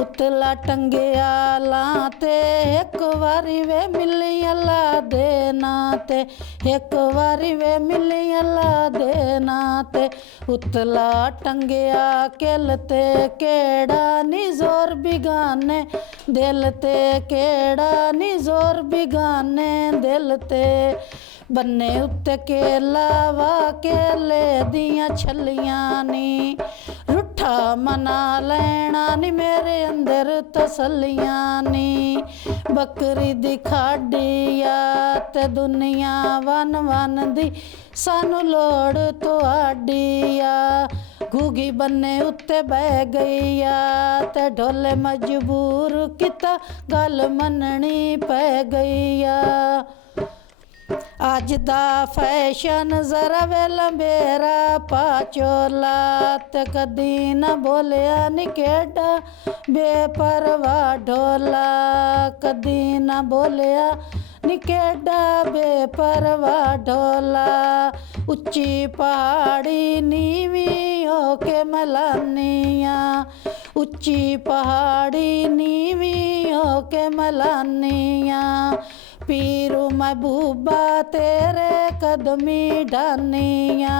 उतला टंगिया लाते एक वारी वे मिली अल्लाह दे नाते एक वारी वे मिली अल्लाह दे नाते उतला टंगिया केलते केड़ा नी जोर बिगाने दिल ते केड़ा नी जोर बिगाने दिल ते बन्ने उत्ते केला वा केले दियां छलियां नी रुठा मना लेना नी मेरे अंदर तसलियां नी बकरी दी खाडिया ते दुनिया वन वन दी सानू लोड़ तुहाडिया घूगी बन्ने उत्ते बह गईया ते ढोले मजबूर किता गल मननी पै गईया अज दा फैशन जरा वे लंबेरा पाचोला ते कदी न बोलिया नी केड़ा बेपरवाह ढोला कदी न बोलिया नी केड़ा बेपरवाह ढोला उच्ची पहाड़ी नीवी होके मलानिया उच्ची पहाड़ी नीवी होके मलानिया पीरू महबूबा तेरे कदमी ढानिया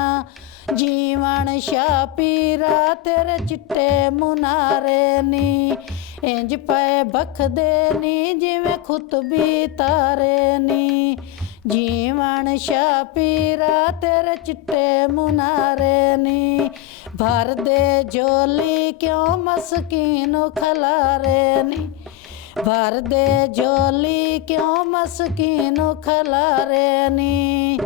जीवन शाह पीरा तेरे चिट्टे मुनारे नी इंज पे बखदे नी जिवें खुतबी तारे नी जीवन शाह पीरा तेरे चिट्टे मुनारे नी भर दे झोली क्यों मस्कीन खलारे नी भर दे झोली क्यों मस्कीन खलारे नी